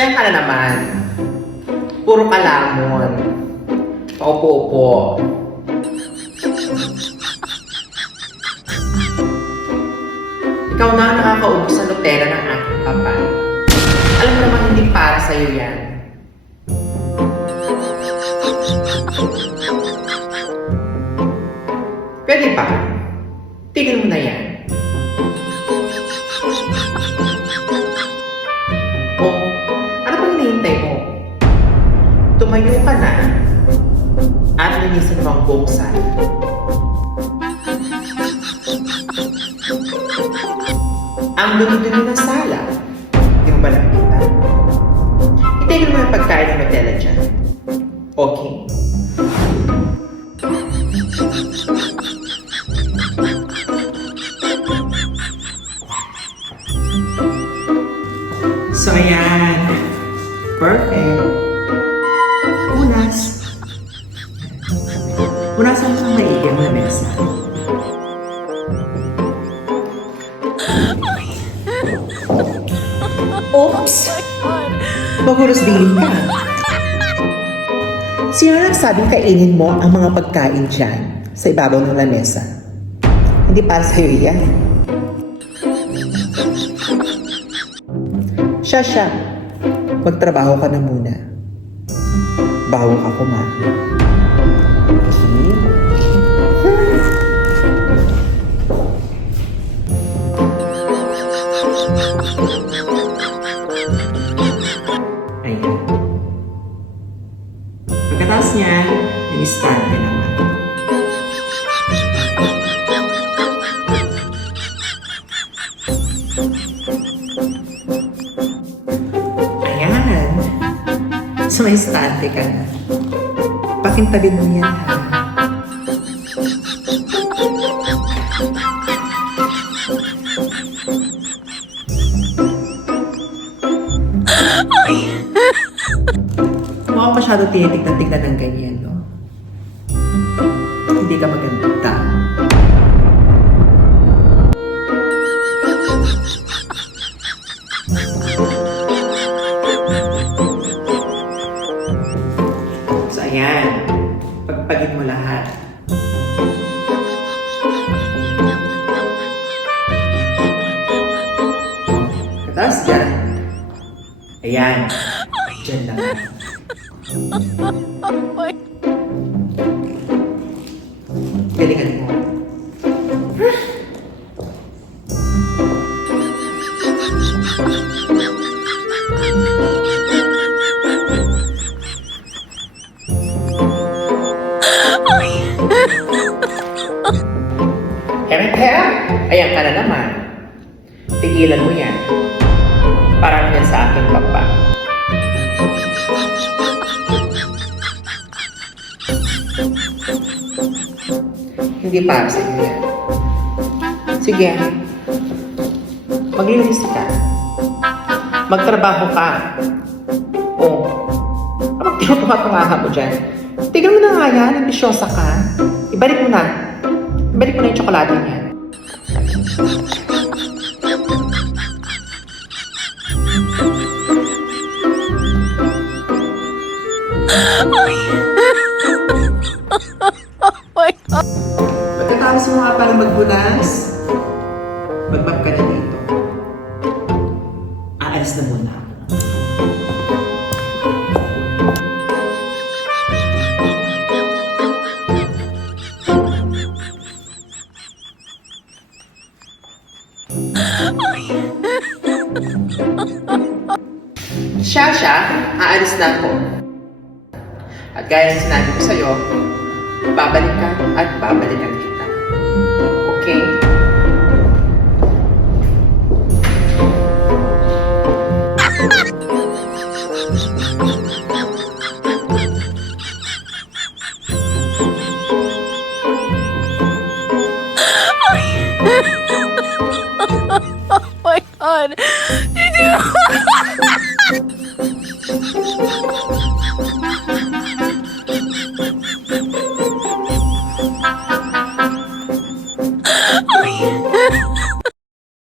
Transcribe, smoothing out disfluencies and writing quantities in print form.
yan ka na naman. Puro kalamon. Paupo-upo. Ikaw na ang nakakaubos sa Nutella ng aking papa. Alam mo naman hindi para sa'yo yan. Pwede ba? Tigil mo na yan. Oh, ano pang hinihintay mo? Tumayo ka na at linisin mo ang buong sala. Ang dumi-dumi ng sala. Hindi mo ba nakikita? Itigil mo yung pagkain ng Nutella dyan. Okay? So, ayan. Perfect. Punas. Punasan mo ang maigi ang lamesa. Oops! Magulos din ka. Sino nagsabing kainin mo ang mga pagkain dyan sa ibabaw ng lamesa? Hindi para sa'yo yan. Siya. Magtrabaho ka na muna. Bago ka kumain. Ayan. Pagkatapos niyan, i-start ka naman. Ayan. So, may stante ka na. Pakintabin mo yan, ha? Huwag ka masyado tinitignan-tignan ng ganyan, no? Hindi ka maganda. So, ayan. Pagpagin mo lahat. Tapos dyan. Ayan. Dyan lang. Galingan mo. Ayan ka na naman. Tigilan mo yan. Parang yan sa aking papa. Hindi para sa inyo yan. Sige. Maglinis ka. Magtrabaho ka. Oo. Kapag tinutunga-tungahan mo dyan, tignan mo na nga yan. Ambisyosa ka. Ibalik mo na. Ibalik mo na yung tsokolate niya. Pagkatapos mo nga parang magbunas, mag-map ka na dito. Aalis na muna ako. Siya, aalis na ako. At gaya ng sinabi ko sa'yo, babalik ka at babalikan kita. Okay? Oh my God!